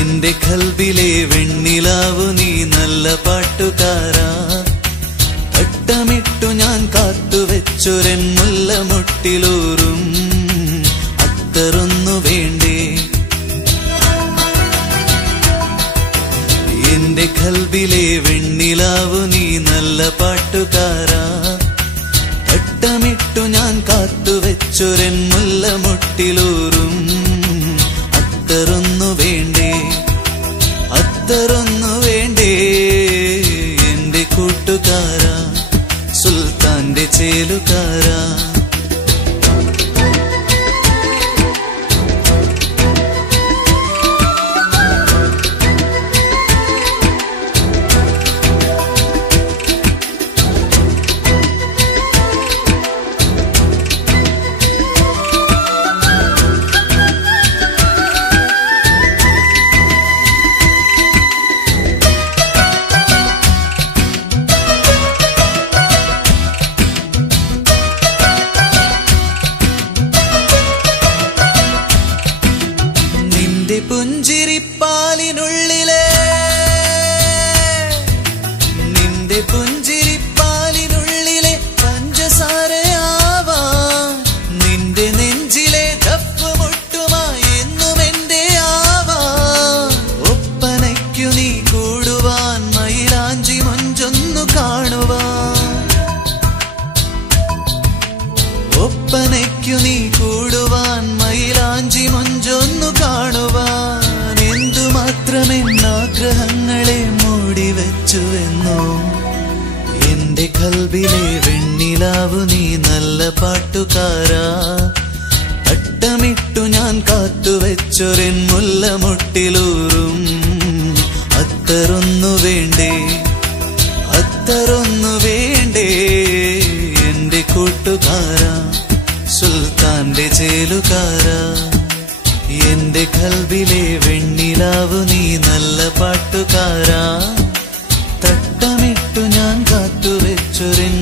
എന്റെ കൽബിലെ വെണ്ണിലാവു നീ നല്ല പാട്ടുകാരാ. തട്ടമിട്ടു ഞാൻ കാത്തുവെച്ചൊരൻ മുല്ലമൊട്ടിലൂറും അത്തറൊന്നു വേണ്ടേ. എന്റെ കൽബിലെ വെണ്ണിലാവു നീ നല്ല പാട്ടുകാരാ. തട്ടമിട്ടു ഞാൻ കാത്തുവെച്ചൊരൻ മുല്ലമൊട്ടിലൂറും അത്തറൊന്നു വേണ്ടേ, അത്തറൊന്നു വേണ്ടേ. എന്റെ കൂട്ടുകാരാ, സുൽത്താന്റെ ചേലുകാരാ. പുഞ്ചിരിപ്പാലിനുള്ളിലെ നിന്റെ പുഞ്ചിരിപ്പാലിനുള്ളിലെ പഞ്ചസാരയാവാ. നിന്റെ നെഞ്ചിലെ തപ്പുമുട്ടുമായി എന്നും എന്റെ ആവാ. ഒപ്പനയ്ക്കു നീ കൂടുവാൻ മയിലാഞ്ചി മൊഞ്ചൊന്നു കാണുവാൻ. ഒപ്പനയ്ക്കു നീ കൂടുവാൻ മയിലാഞ്ചി മൊഞ്ചൊന്നു കാണുവാൻ. എന്തുമാത്രമെന്നാഗ്രഹങ്ങളെ മൂടിവെച്ചുവെന്നോ. എന്റെ കൽബിലെ വെണ്ണിലാവു നീ നല്ല പാട്ടുകാരാ. തട്ടമിട്ടു ഞാൻ കാത്തുവെച്ചൊരൻ മുല്ലമൊട്ടിലൂറും അത്തറൊന്നു വേണ്ടേ, അത്തറൊന്നു വേണ്ടേ. എന്റെ കൂട്ടുകാരാ, സുൽത്താന്റെ ചേലുകാരാ. എന്റെ കൽബിലെ വെണ്ണിലാവു നീ നല്ല പാട്ടുകാരാ. തട്ടമിട്ടു ഞാൻ കാത്തുവെച്ചൊരൻ